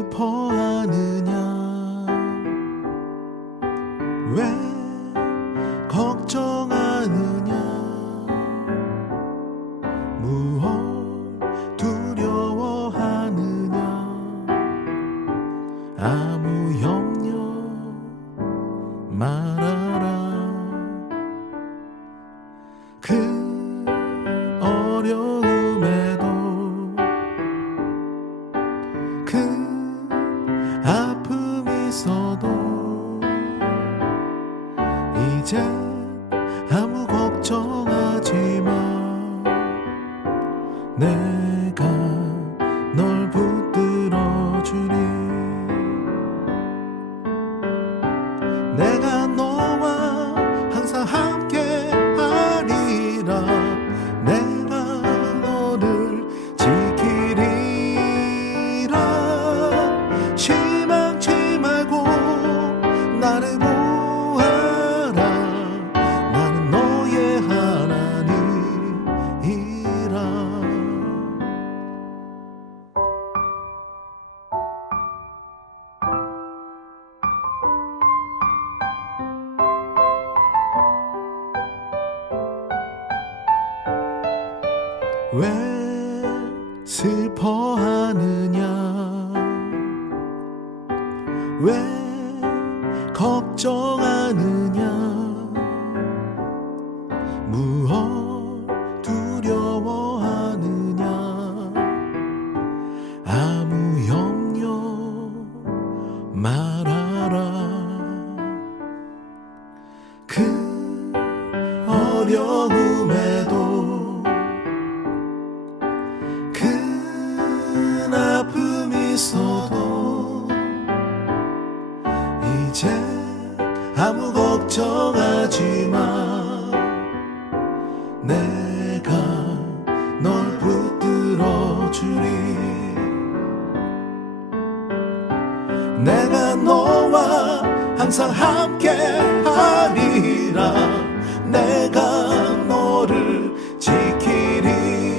슬퍼하느냐 왜 걱정하느냐 무엇 두려워하느냐 아무 염려 말아라 그 어려움에도 그 아픔이 있어도 이제 아무 걱정하지 마 내가 널 붙들어 주리 내가 너와 항상 함께 하리라 내가 너를 지키리라 실망치 말고 나를 보아라 나는 너의 하나님이라 왜 슬퍼하느냐 왜 걱정하느냐 무엇 두려워하느냐 아무 염려 말아라 그 어려움에도 큰 아픔이 있어도 이제 아무 걱정하지 마 내가 널 붙들어 주리 내가 너와 항상 함께 하리라 내가 너를 지키리라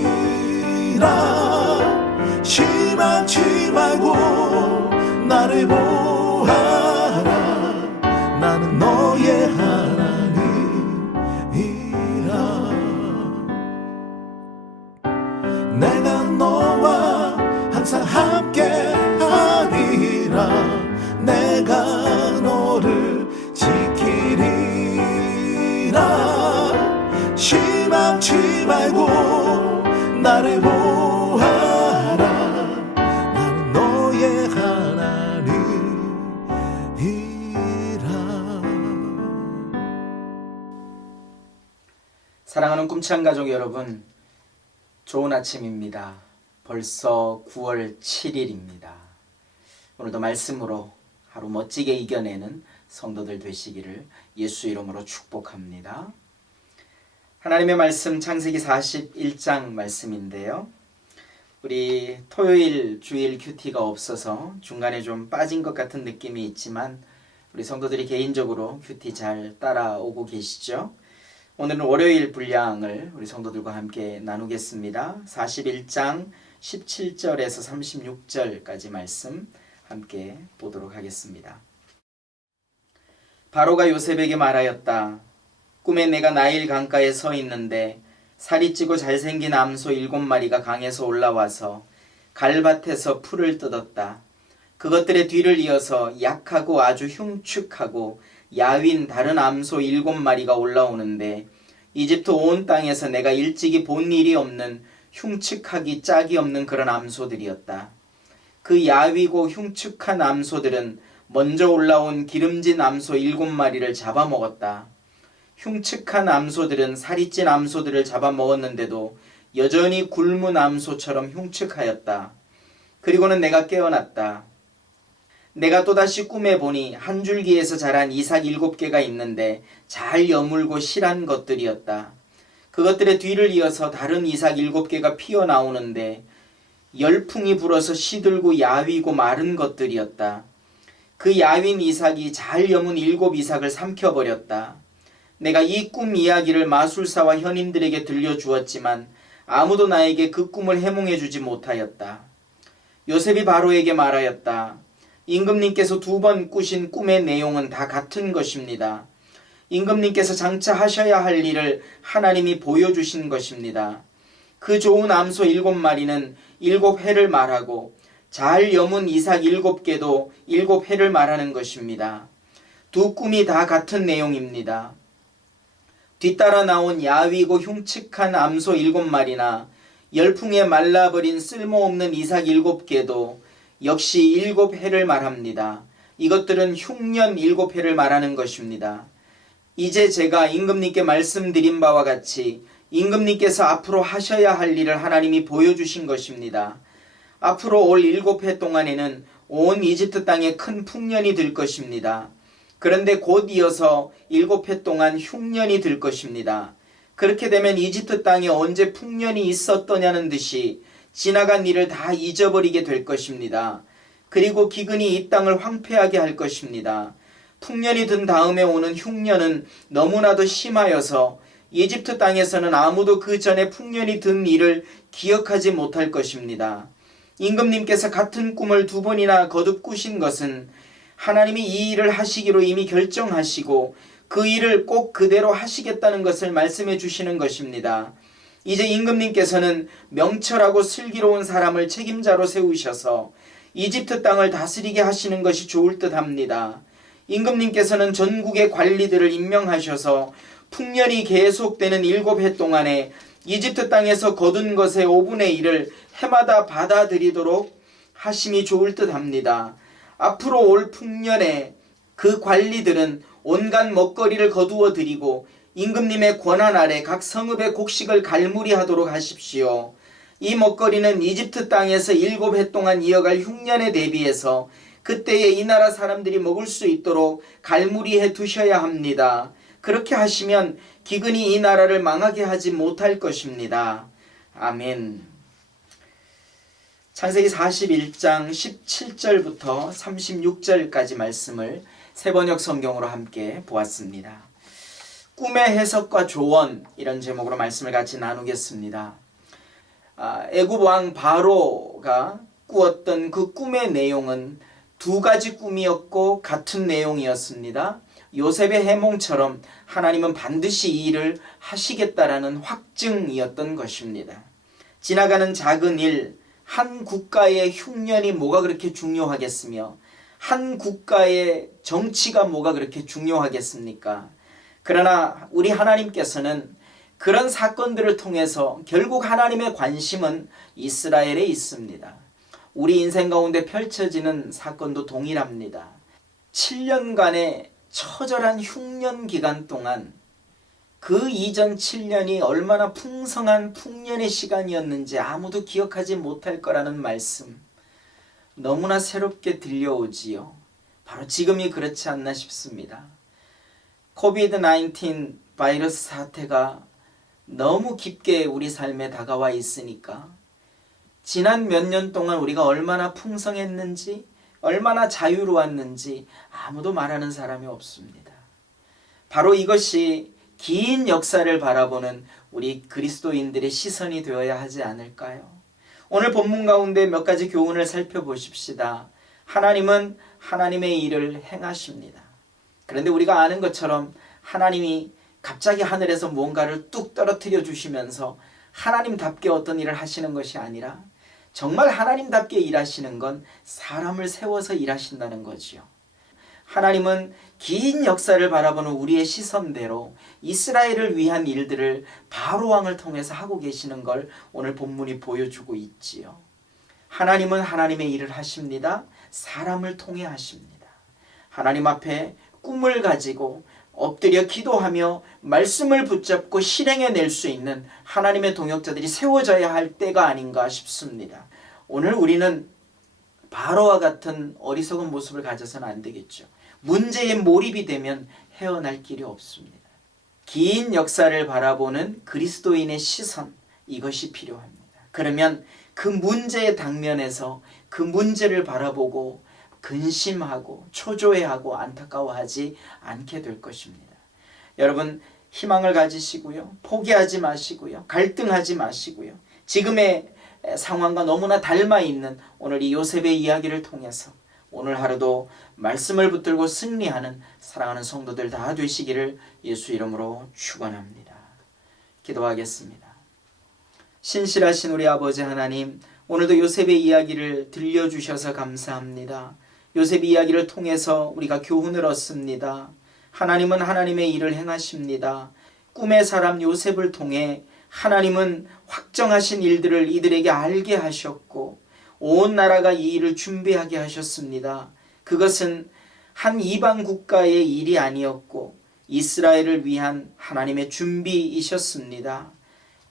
실망치 말고 나를 보아라 나는 너의 하나님이라 내가 너와 항상 함께 하리라 내가 너를 지키리라 실망치 말고 나를 보아라 나는 너의 하나님이라 사랑하는 꿈찬 가족 여러분, 좋은 아침입니다. 벌써 9월 7일입니다. 오늘도 말씀으로 하루 멋지게 이겨내는 성도들 되시기를 예수 이름으로 축복합니다. 하나님의 말씀 창세기 41장 말씀인데요. 우리 토요일 주일 큐티가 없어서 중간에 좀 빠진 것 같은 느낌이 있지만 우리 성도들이 개인적으로 큐티 잘 따라오고 계시죠? 오늘은 월요일 분량을 우리 성도들과 함께 나누겠습니다. 41장 17절에서 36절까지 말씀 함께 보도록 하겠습니다. 바로가 요셉에게 말하였다. 꿈에 내가 나일 강가에 서 있는데 살이 찌고 잘생긴 암소 7마리가 강에서 올라와서 갈밭에서 풀을 뜯었다. 그것들의 뒤를 이어서 약하고 아주 흉측하고 야윈 다른 암소 7마리가 올라오는데 이집트 온 땅에서 내가 일찍이 본 일이 없는 흉측하기 짝이 없는 그런 암소들이었다. 그 야위고 흉측한 암소들은 먼저 올라온 기름진 암소 7마리를 잡아먹었다. 흉측한 암소들은 살이 찐 암소들을 잡아먹었는데도 여전히 굶은 암소처럼 흉측하였다. 그리고는 내가 깨어났다. 내가 또다시 꿈에 보니 한 줄기에서 자란 이삭 7개가 있는데 잘 여물고 실한 것들이었다. 그것들의 뒤를 이어서 다른 이삭 7개가 피어나오는데 열풍이 불어서 시들고 야위고 마른 것들이었다. 그 야윈 이삭이 잘 여문 7 이삭을 삼켜버렸다. 내가 이 꿈 이야기를 마술사와 현인들에게 들려주었지만 아무도 나에게 그 꿈을 해몽해 주지 못하였다. 요셉이 바로에게 말하였다. 임금님께서 2번 꾸신 꿈의 내용은 다 같은 것입니다. 임금님께서 장차 하셔야 할 일을 하나님이 보여주신 것입니다. 그 좋은 암소 7마리는 7해를 말하고 잘 여문 이삭 7개도 7해를 말하는 것입니다. 두 꿈이 다 같은 내용입니다. 뒤따라 나온 야위고 흉측한 암소 7마리나 열풍에 말라버린 쓸모없는 이삭 7개도 역시 7해를 말합니다. 이것들은 흉년 7해를 말하는 것입니다. 이제 제가 임금님께 말씀드린 바와 같이 임금님께서 앞으로 하셔야 할 일을 하나님이 보여주신 것입니다. 앞으로 올 7해 동안에는 온 이집트 땅에 큰 풍년이 들 것입니다. 그런데 곧 이어서 7해 동안 흉년이 들 것입니다. 그렇게 되면 이집트 땅에 언제 풍년이 있었더냐는 듯이 지나간 일을 다 잊어버리게 될 것입니다. 그리고 기근이 이 땅을 황폐하게 할 것입니다. 풍년이 든 다음에 오는 흉년은 너무나도 심하여서 이집트 땅에서는 아무도 그 전에 풍년이 든 일을 기억하지 못할 것입니다. 임금님께서 같은 꿈을 2번이나 거듭 꾸신 것은 하나님이 이 일을 하시기로 이미 결정하시고 그 일을 꼭 그대로 하시겠다는 것을 말씀해 주시는 것입니다. 이제 임금님께서는 명철하고 슬기로운 사람을 책임자로 세우셔서 이집트 땅을 다스리게 하시는 것이 좋을 듯 합니다. 임금님께서는 전국의 관리들을 임명하셔서 풍년이 계속되는 7해 동안에 이집트 땅에서 거둔 것의 5분의 1을 해마다 받아들이도록 하심이 좋을 듯 합니다. 앞으로 올 풍년에 그 관리들은 온갖 먹거리를 거두어 드리고 임금님의 권한 아래 각 성읍의 곡식을 갈무리하도록 하십시오. 이 먹거리는 이집트 땅에서 7해 동안 이어갈 흉년에 대비해서 그때에 이 나라 사람들이 먹을 수 있도록 갈무리해 두셔야 합니다. 그렇게 하시면 기근이 이 나라를 망하게 하지 못할 것입니다. 아멘. 창세기 41장 17절부터 36절까지 말씀을 새번역 성경으로 함께 보았습니다. 꿈의 해석과 조언, 이런 제목으로 말씀을 같이 나누겠습니다. 애굽 왕 바로가 꾸었던 그 꿈의 내용은 2가지 꿈이었고 같은 내용이었습니다. 요셉의 해몽처럼 하나님은 반드시 이 일을 하시겠다라는 확증이었던 것입니다. 지나가는 작은 일, 한 국가의 흉년이 뭐가 그렇게 중요하겠으며 한 국가의 정치가 뭐가 그렇게 중요하겠습니까? 그러나 우리 하나님께서는 그런 사건들을 통해서 결국 하나님의 관심은 이스라엘에 있습니다. 우리 인생 가운데 펼쳐지는 사건도 동일합니다. 7년간의 처절한 흉년 기간 동안 그 이전 7년이 얼마나 풍성한 풍년의 시간이었는지 아무도 기억하지 못할 거라는 말씀, 너무나 새롭게 들려오지요. 바로 지금이 그렇지 않나 싶습니다. 코비드-19 바이러스 사태가 너무 깊게 우리 삶에 다가와 있으니까 지난 몇 년 동안 우리가 얼마나 풍성했는지, 얼마나 자유로웠는지 아무도 말하는 사람이 없습니다. 바로 이것이 긴 역사를 바라보는 우리 그리스도인들의 시선이 되어야 하지 않을까요? 오늘 본문 가운데 몇 가지 교훈을 살펴보십시다. 하나님은 하나님의 일을 행하십니다. 그런데 우리가 아는 것처럼 하나님이 갑자기 하늘에서 무언가를 뚝 떨어뜨려 주시면서 하나님답게 어떤 일을 하시는 것이 아니라 정말 하나님답게 일하시는 건 사람을 세워서 일하신다는 거지요. 하나님은 긴 역사를 바라보는 우리의 시선대로 이스라엘을 위한 일들을 바로 왕을 통해서 하고 계시는 걸 오늘 본문이 보여주고 있지요. 하나님은 하나님의 일을 하십니다. 사람을 통해 하십니다. 하나님 앞에 꿈을 가지고 엎드려 기도하며 말씀을 붙잡고 실행해낼 수 있는 하나님의 동역자들이 세워져야 할 때가 아닌가 싶습니다. 오늘 우리는 바로와 같은 어리석은 모습을 가져서는 안 되겠죠. 문제에 몰입이 되면 헤어날 길이 없습니다. 긴 역사를 바라보는 그리스도인의 시선, 이것이 필요합니다. 그러면 그 문제의 당면에서 그 문제를 바라보고 근심하고 초조해하고 안타까워하지 않게 될 것입니다. 여러분, 희망을 가지시고요. 포기하지 마시고요. 갈등하지 마시고요. 지금의 상황과 너무나 닮아 있는 오늘 이 요셉의 이야기를 통해서 오늘 하루도 말씀을 붙들고 승리하는 사랑하는 성도들 다 되시기를 예수 이름으로 축원합니다. 기도하겠습니다. 신실하신 우리 아버지 하나님, 오늘도 요셉의 이야기를 들려주셔서 감사합니다. 요셉 이야기를 통해서 우리가 교훈을 얻습니다. 하나님은 하나님의 일을 행하십니다. 꿈의 사람 요셉을 통해 하나님은 확정하신 일들을 이들에게 알게 하셨고 온 나라가 이 일을 준비하게 하셨습니다. 그것은 한 이방 국가의 일이 아니었고 이스라엘을 위한 하나님의 준비이셨습니다.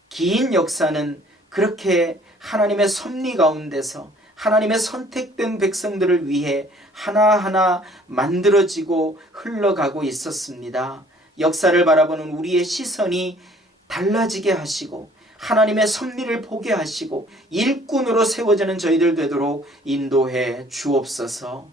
긴 역사는 그렇게 하나님의 섭리 가운데서 하나님의 선택된 백성들을 위해 하나하나 만들어지고 흘러가고 있었습니다. 역사를 바라보는 우리의 시선이 달라지게 하시고 하나님의 섭리를 보게 하시고 일꾼으로 세워지는 저희들 되도록 인도해 주옵소서.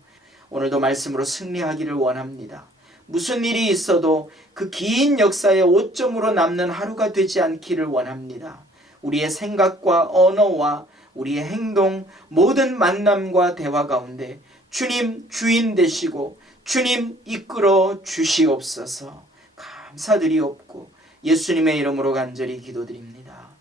오늘도 말씀으로 승리하기를 원합니다. 무슨 일이 있어도 그 긴 역사의 오점으로 남는 하루가 되지 않기를 원합니다. 우리의 생각과 언어와 우리의 행동, 모든 만남과 대화 가운데 주님 주인 되시고 주님 이끌어 주시옵소서. 감사드리옵고 예수님의 이름으로 간절히 기도드립니다.